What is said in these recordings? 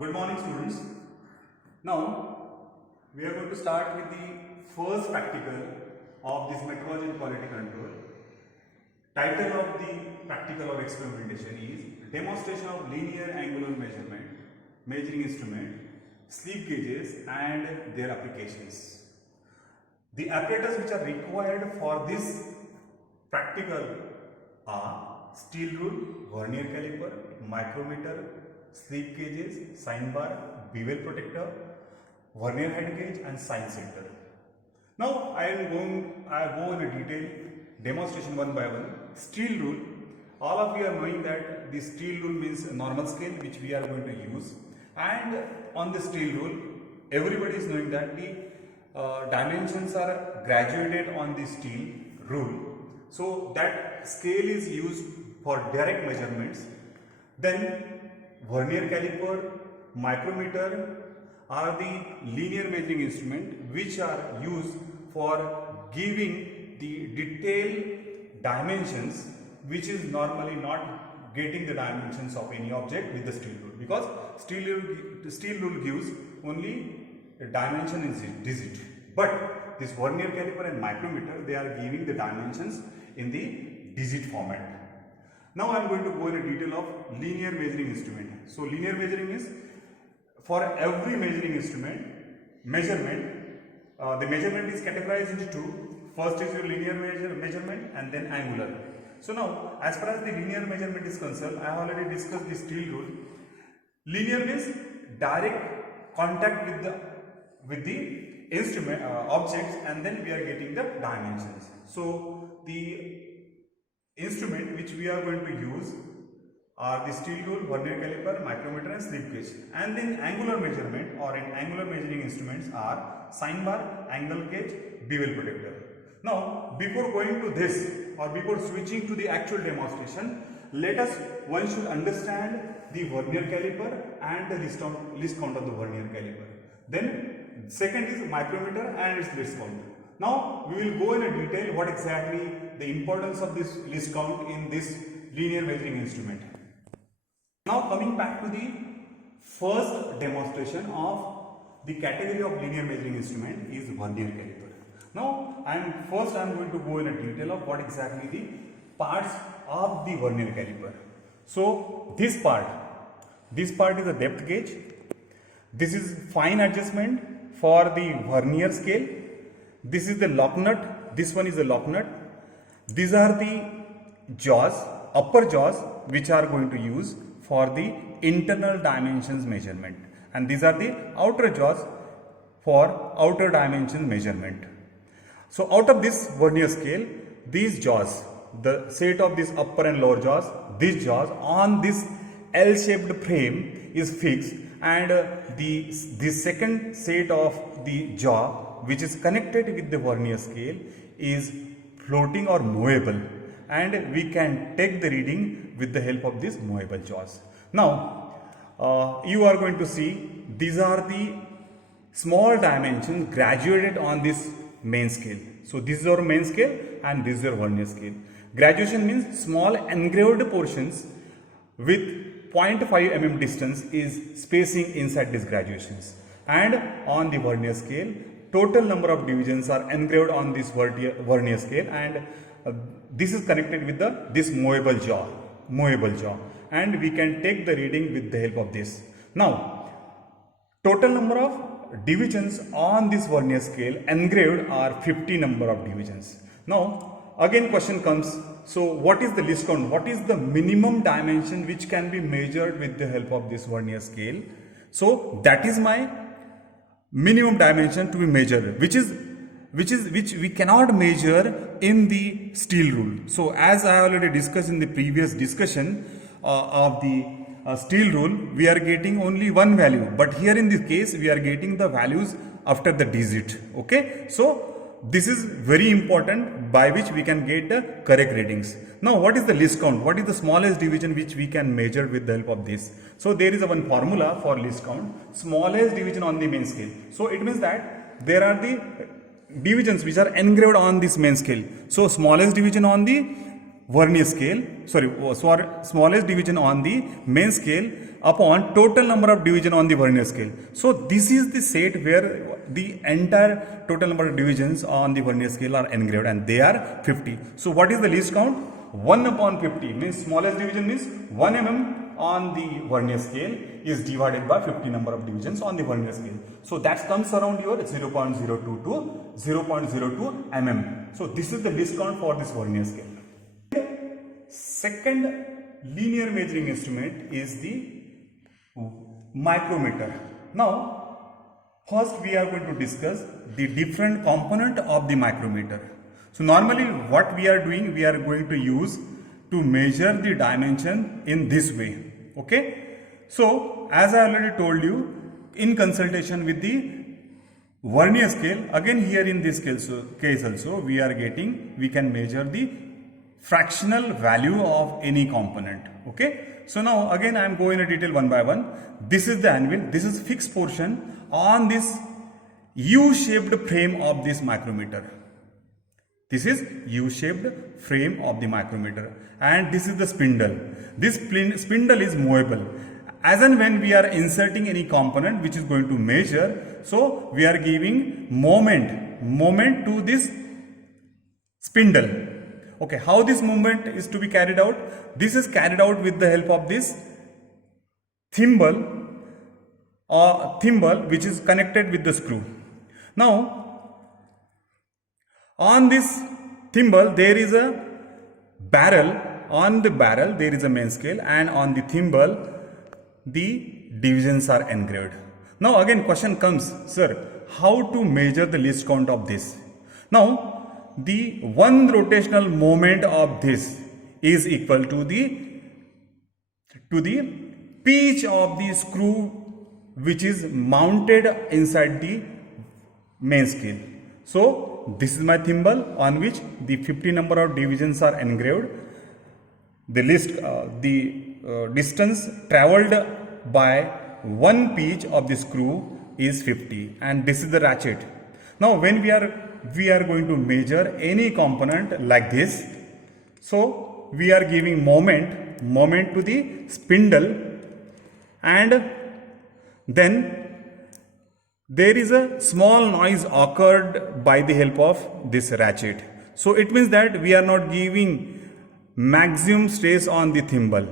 Good morning, students. Now we are going to start with the first practical of this metrology and quality control. Title of the practical or experimentation is Demonstration of Linear Angular Measurement, Measuring Instrument, Slip Gauges and their applications. The apparatus which are required for this practical are steel rule, vernier caliper, micrometer, slip gauges, sign bar, bevel protector, vernier head gauge and sign center. Now I go in a detail demonstration one by one. Steel rule, all of you are knowing that the steel rule means a normal scale which we are going to use, and on the steel rule everybody is knowing that the dimensions are graduated on the steel rule. So that scale is used for direct measurements. Then vernier caliper, micrometer are the linear measuring instrument which are used for giving the detailed dimensions, which is normally not getting the dimensions of any object with the steel rule, because steel rule gives only a dimension in digit, but this vernier caliper and micrometer, they are giving the dimensions in the digit format. Now I am going to go in a detail of linear measuring instrument. So linear measuring is for every measuring instrument measurement. The measurement is categorized into two. First is your linear measurement and then angular. So now, as far as the linear measurement is concerned, I have already discussed the steel rule. Linear means direct contact with the instrument objects, and then we are getting the dimensions. So the instrument which we are going to use are the steel rule, vernier caliper, micrometer and slip gauge. And then angular measurement or in angular measuring instruments are sign bar, angle gauge, bevel protector. Now before going to this or before switching to the actual demonstration, one should understand the vernier caliper and the list count of the vernier caliper. Then second is micrometer and its list count. Now we will go in a detail what exactly the importance of this list count in this linear measuring instrument. Now coming back to the first demonstration of the category of linear measuring instrument is vernier caliper. Now I am going to go in a detail of what exactly the parts of the vernier caliper. So this part is a depth gauge. This is fine adjustment for the vernier scale. This is the lock nut. This one is the lock nut. These are the jaws, upper jaws, which are going to use for the internal dimensions measurement, and these are the outer jaws for outer dimensions measurement. So out of this vernier scale, these jaws, the set of these upper and lower jaws, these jaws on this L-shaped frame is fixed, and the second set of the jaw which is connected with the vernier scale is floating or movable, and we can take the reading with the help of these movable jaws. Now you are going to see these are the small dimensions graduated on this main scale. So this is our main scale and this is your vernier scale. Graduation means small engraved portions with 0.5 mm distance is spacing inside these graduations, and on the vernier scale total number of divisions are engraved on this vernier scale, and this is connected with this movable jaw, and we can take the reading with the help of this. Now total number of divisions on this vernier scale engraved are 50 number of divisions. Now again question comes, so what is the list count? What is the minimum dimension which can be measured with the help of this vernier scale? So that is my minimum dimension to be measured, which we cannot measure in the steel rule. So as I already discussed in the previous discussion of the steel rule, we are getting only one value, but here in this case we are getting the values after the digit. Okay, so this is very important, by which we can get the correct readings. Now what is the list count? What is the smallest division which we can measure with the help of this? So there is one formula for list count, smallest division on the main scale. So it means that there are the divisions which are engraved on this main scale. So smallest division on the vernier scale, smallest division on the main scale upon total number of division on the vernier scale. So this is the set where the entire total number of divisions on the vernier scale are engraved, and they are 50. So what is the least count? 1 upon 50 means smallest division means 1 mm on the vernier scale is divided by 50 number of divisions on the vernier scale. So that comes around your 0.02 to 0.02 mm. So this is the least count for this vernier scale. Second linear measuring instrument is the micrometer. Now first we are going to discuss the different component of the micrometer. So normally what we are doing, we are going to use to measure the dimension in this way. Okay, so as I already told you, in consultation with the vernier scale, again here in this case also we can measure the fractional value of any component. Okay, so now again I am going in detail one by one. This is the anvil, this is fixed portion on this U-shaped frame of this micrometer. This is U-shaped frame of the micrometer, and this is the spindle. This spindle is movable. As and when we are inserting any component which is going to measure, so we are giving moment to this spindle. Okay, how this movement is to be carried out? This is carried out with the help of this thimble which is connected with the screw. Now on this thimble there is a barrel. On the barrel there is a main scale, and on the thimble the divisions are engraved. Now again question comes, sir, how to measure the least count of this? Now the one rotational moment of this is equal to the pitch of the screw which is mounted inside the main scale. So this is my thimble on which the 50 number of divisions are engraved. The distance traveled by one pitch of the screw is 50, and this is the ratchet. Now when we are going to measure any component like this, so we are giving moment to the spindle, and then there is a small noise occurred by the help of this ratchet. So it means that we are not giving maximum stress on the thimble.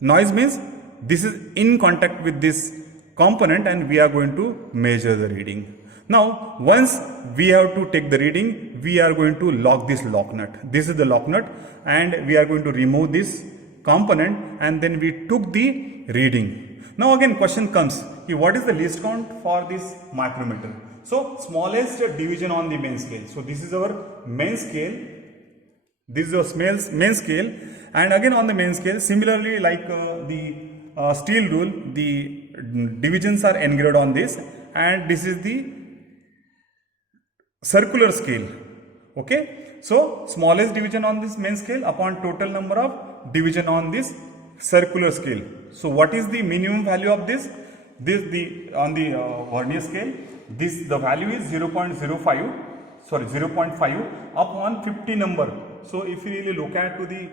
Noise means this is in contact with this component, and we are going to measure the reading. Now once we have to take the reading, we are going to lock this lock nut. This is the lock nut, and we are going to remove this component, and then we took the reading. Now again question comes, what is the least count for this micrometer? So smallest division on the main scale. So this is our main scale. This is our main scale, and again on the main scale, similarly like the steel rule, the divisions are engraved on this, and this is the circular scale. Okay, so smallest division on this main scale upon total number of division on this circular scale. So what is the minimum value of this? On the vernier scale, the value is 0.5 upon 50 number. So if you really look at to the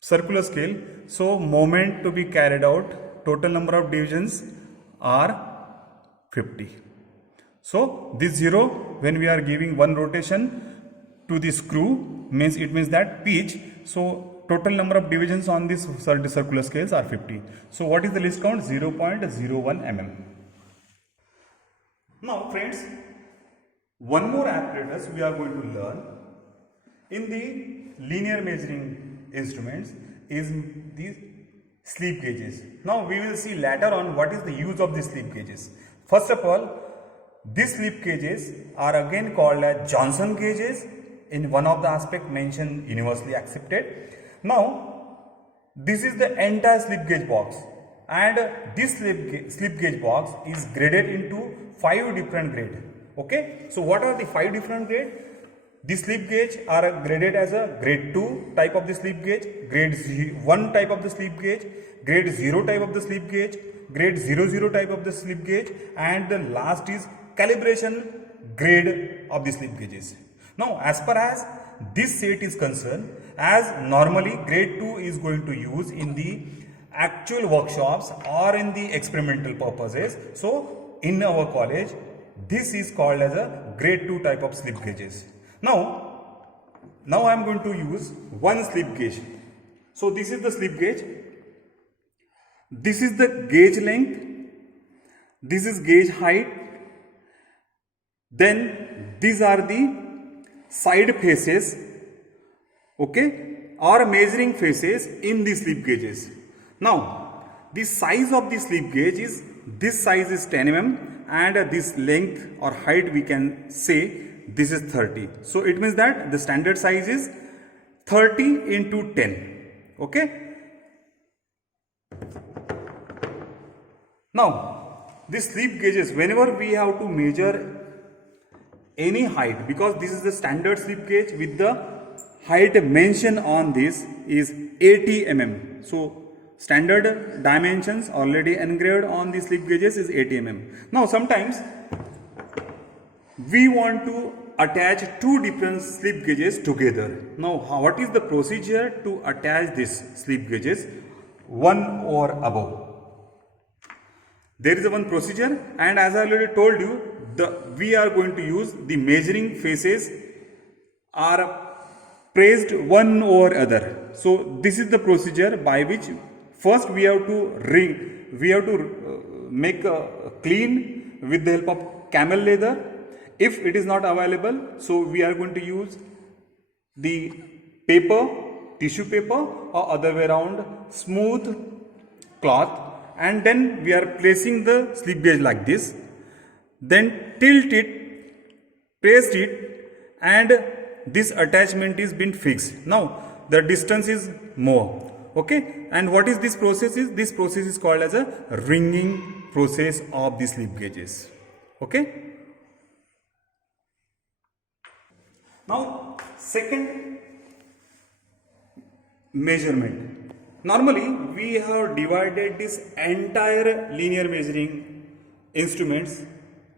circular scale, so moment to be carried out, total number of divisions are 50. So this 0, when we are giving one rotation to the screw, means that pitch. So total number of divisions on this circular scales are 50. So what is the least count? 0.01 mm. Now friends, one more apparatus we are going to learn in the linear measuring instruments is the slip gauges. Now we will see later on what is the use of the slip gauges. First of all, these slip gauges are again called as Johnson gauges in one of the aspects mentioned universally accepted. Now this is the entire slip gauge box, and this slip gauge box is graded into 5 different grades. Okay, so what are the 5 different grades? The slip gauge are graded as a grade 2 type of the slip gauge, grade 1 type of the slip gauge, grade 0 type of the slip gauge, grade 00 type of the slip gauge, and the last is calibration grade of the slip gauges. Now as per as this set is concerned, as normally grade 2 is going to use in the actual workshops or in the experimental purposes. So in our college, this is called as a grade 2 type of slip gauges. Now I am going to use one slip gauge. So this is the slip gauge. This is the gauge length. This is gauge height. Then these are the side faces, okay, or measuring faces in the slip gauges. Now the size of the slip gauge is, this size is 10 mm and this length or height we can say this is 30. So it means that the standard size is 30 into 10, okay. Now these slip gauges, whenever we have to measure any height, because this is the standard slip gauge with the height mentioned on this is 80 mm. So standard dimensions already engraved on the slip gauges is 80 mm. Now sometimes we want to attach two different slip gauges together. Now what is the procedure to attach these slip gauges one or above? There is a one procedure, and as I already told you, we are going to use the measuring faces are placed one over other. So this is the procedure by which first we have to make a clean with the help of camel leather. If it is not available, so we are going to use the paper, tissue paper, or other way around, smooth cloth, and then we are placing the slip gauge like this. Then tilt it, paste it, and this attachment is been fixed. Now the distance is more, okay. And what is this process is? This process is called as a ringing process of the slip gauges, okay. Now second measurement. Normally we have divided this entire linear measuring instruments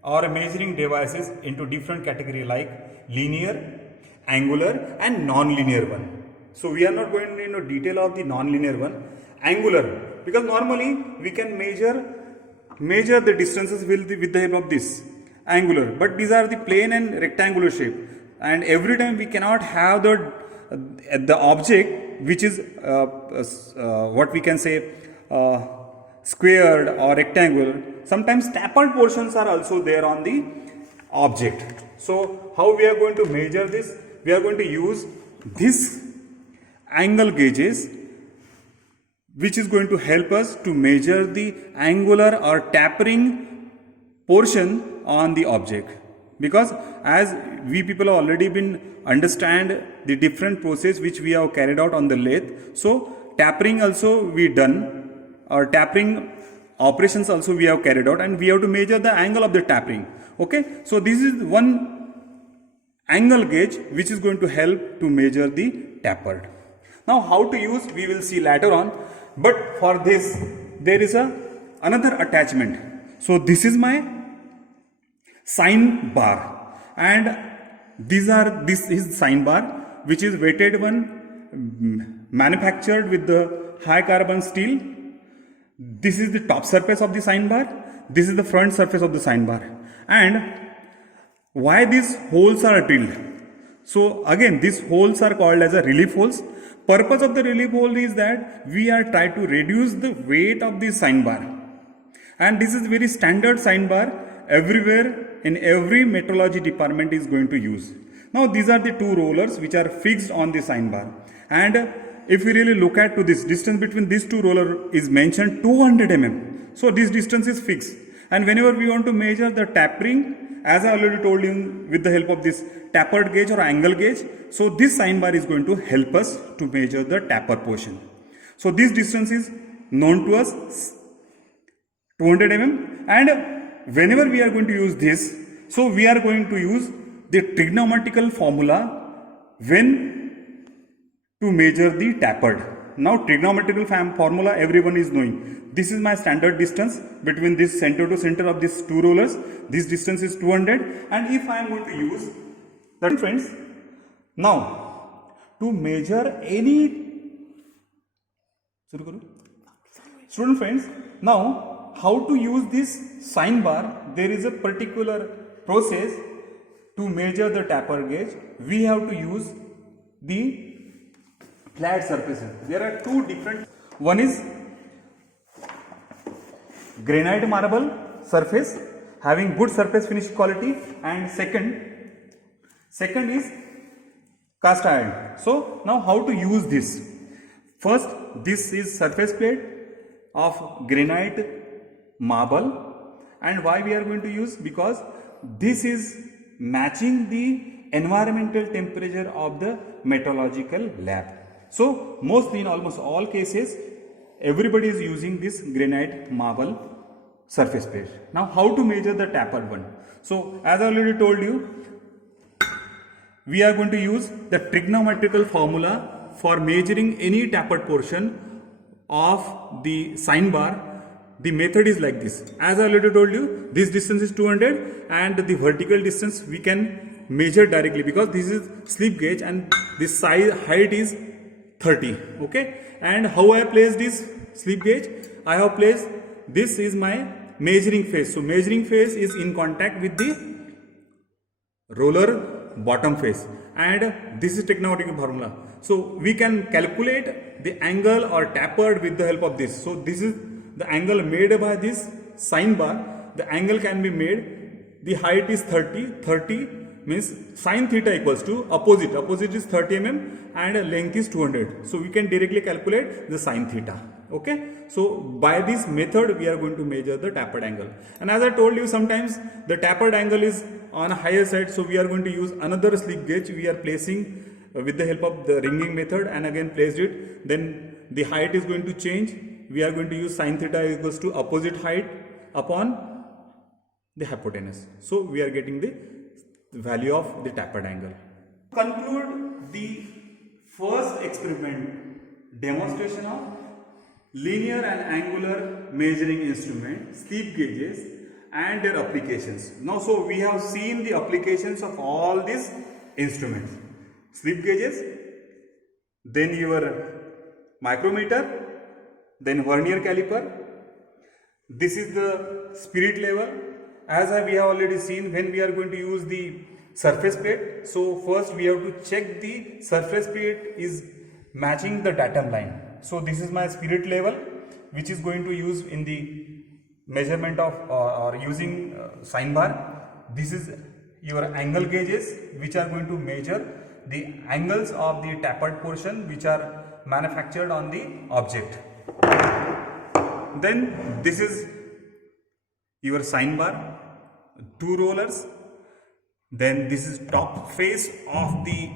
or measuring devices into different category like linear, angular and non-linear one. So we are not going into detail of the non-linear one. Angular, because normally we can measure the distances with the help of this angular, but these are the plane and rectangular shape, and every time we cannot have the object which is what we can say squared or rectangular. Sometimes tapered portions are also there on the object. So how we are going to measure this? We are going to use this angle gauges, which is going to help us to measure the angular or tapering portion on the object. Because as we people have already been understand the different process which we have carried out on the lathe, so tapering also we done, or tapering operations also we have carried out, and we have to measure the angle of the tapering, okay. So this is one angle gauge which is going to help to measure the tapered. Now how to use we will see later on, but for this there is another attachment. So this is my sign bar, and this is sign bar which is weighted one, manufactured with the high carbon steel. This is the top surface of the sign bar, this is the front surface of the sign bar. And why these holes are drilled? So again, these holes are called as a relief holes. Purpose of the relief hole is that we are trying to reduce the weight of the sign bar, and this is very standard sign bar everywhere in every metrology department is going to use. Now these are the two rollers which are fixed on the sign bar, and if we really look at to this distance between these two rollers is mentioned 200 mm. So this distance is fixed, and whenever we want to measure the tapering, as I already told you, with the help of this tapered gauge or angle gauge, so this sign bar is going to help us to measure the taper portion. So this distance is known to us 200 mm, and whenever we are going to use this, so we are going to use the trigonometrical formula when to measure the tapered. Now trigonometrical formula everyone is knowing. This is my standard distance between this center to center of these two rollers. This distance is 200, and if I am going to use that, friends, now to measure any. Student friends, now how to use this sine bar? There is a particular process to measure the taper gauge. We have to use the flat surfaces. There are two different. One is granite marble surface having good surface finish quality, and second is cast iron. So now how to use this? First, this is surface plate of granite marble, and why we are going to use? Because this is matching the environmental temperature of the metallurgical lab. So mostly in almost all cases everybody is using this granite marble surface plate. Now how to measure the tapered one? So as I already told you, we are going to use the trigonometrical formula for measuring any tapered portion of the sine bar. The method is like this. As I already told you, this distance is 200 and the vertical distance we can measure directly because this is slip gauge and this height is 30. Okay, and how I place this slip gauge? I have placed, this is my measuring face. So measuring face is in contact with the roller bottom face, and this is trigonometric formula. So we can calculate the angle or tapered with the help of this. So this is the angle made by this sine bar. The angle can be made, the height is 30 means sine theta equals to opposite is 30 mm and length is 200. So we can directly calculate the sine theta. Okay, so by this method we are going to measure the tapered angle. And as I told you, sometimes the tapered angle is on a higher side, so we are going to use another slip gauge. We are placing with the help of the ringing method and again placed it. Then the height is going to change. We are going to use sine theta equals to opposite height upon the hypotenuse. So we are getting the value of the tapered angle. To conclude the first experiment, demonstration of linear and angular measuring instrument, slip gauges and their applications. Now, so we have seen the applications of all these instruments. Slip gauges, then your micrometer, then vernier caliper. This is the spirit level. As we have already seen, when we are going to use the surface plate, so first we have to check the surface plate is matching the datum line. So this is my spirit level, which is going to use in the measurement of or using sine bar. This is your angle gauges, which are going to measure the angles of the tapered portion which are manufactured on the object. Then this is your sine bar, two rollers. Then this is top face of the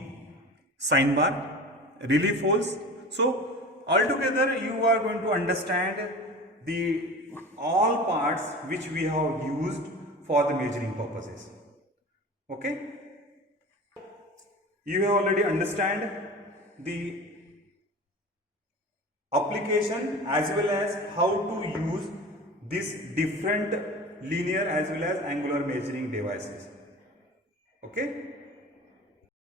sine bar, relief holes. So altogether you are going to understand the all parts which we have used for the measuring purposes. Okay, you have already understand the application as well as how to use these different linear as well as angular measuring devices. Okay.